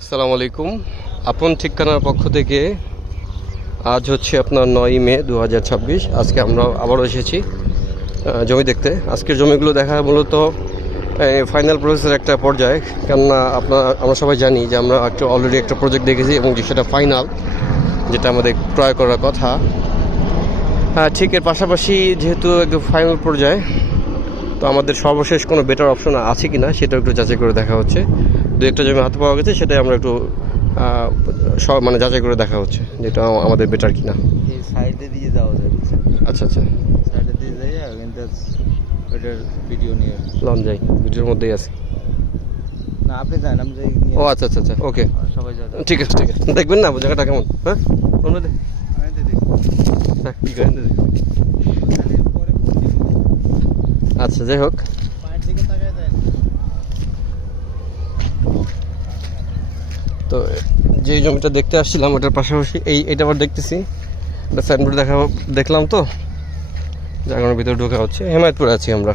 আসসালামু আলাইকুম। আপন ঠিকানার পক্ষ থেকে আজ হচ্ছে আপনার 9 মে 2026। আজকে আমরা আবারও এসেছি জমি দেখতে। আজকের জমিগুলো দেখা মূলত ফাইনাল প্রসেসের একটা পর্যায়ে, কেননা আমরা সবাই জানি যে আমরা অলরেডি একটা প্রজেক্ট দেখেছি এবং যে সেটা ফাইনাল, যেটা আমাদের ক্রয় করার কথা। ঠিক এর পাশাপাশি যেহেতু একদম ফাইনাল পর্যায়ে, তো আমাদের সর্বশেষ কোনো বেটার অপশন আছে কি না সেটা একটু যাচাই করে দেখা হচ্ছে। দু একটা জমি হাতে পাওয়া গেছে, সেটাই আমরা একটু মানে যাচাই করে দেখা হচ্ছে যেটা আমাদের বেটার কিনা। এই সাইডে দিয়ে যাওয়া যায়। আচ্ছা আচ্ছা, সাইডে দিয়ে যাই কিন্তু ওটার ভিডিও নিয়ে লন যাই, ভিডিওর মধ্যেই আছে। না আপনি যান, আমি যাই। ও আচ্ছা আচ্ছা আচ্ছা, ওকে, সবাই যাবে। ঠিক আছে ঠিক আছে। দেখবেন না জায়গাটা কেমন? হ্যাঁ অন্য দেখ, হ্যাঁ কী করেন দেখ। আচ্ছা যাই হোক, তো যে জমিটা দেখতে আসছিলাম ওটার পাশাপাশি এইটা আবার দেখতেছি একটা সাইনবোর্ড দেখলাম, তো জায়গার ভিতরে ঢোকা হচ্ছে। হেমায়তপুরে আছি আমরা।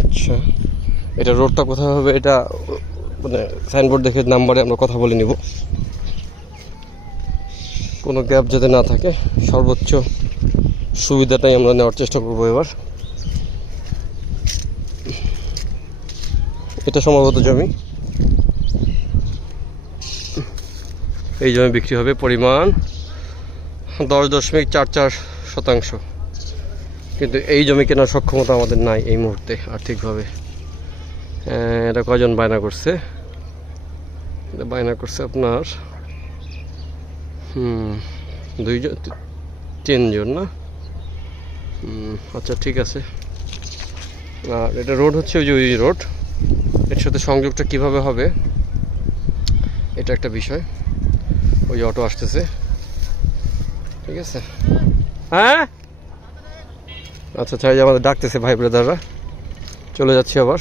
আচ্ছা, এটা রোডটা কোথায় হবে এটা মানে সাইনবোর্ড দেখে নাম্বারে আমরা কথা বলে নিব, কোনো গ্যাপ যাতে না থাকে। সর্বোচ্চ সুবিধাটাই আমরা নেওয়ার চেষ্টা করবো এবার। এটা সম্ভবত জমি, এই জমি বিক্রি হবে পরিমাণ 10.44%। কিন্তু এই জমি কেনার সক্ষমতা আমাদের নাই এই মুহূর্তে আর্থিকভাবে। এটা কজন বায়না করছে? এটা বায়না করছে আপনার 3জন না? আচ্ছা ঠিক আছে। আর এটা রোড হচ্ছে ওই রোড, এর সাথে সংযোগটা কিভাবে হবে এটা একটা বিষয়। ওই অটো আসতেছে, ঠিক আছে। হ্যাঁ আচ্ছা আচ্ছা, আমাদের ডাকতেছে ভাই ব্রাদাররা, চলে যাচ্ছি আবার।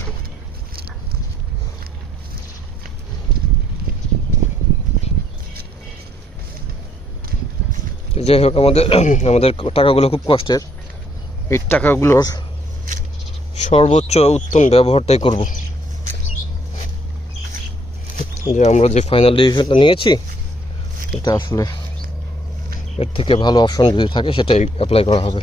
যাই হোক, আমাদের টাকাগুলো খুব কষ্টের। এই টাকাগুলোর সর্বোচ্চ উত্তম ব্যবহারটাই করব। যে আমরা যে ফাইনাল ডিসিশনটা নিয়েছি, এটা আসলে এর থেকে ভালো অপশন যদি থাকে সেটাই অ্যাপ্লাই করা হবে।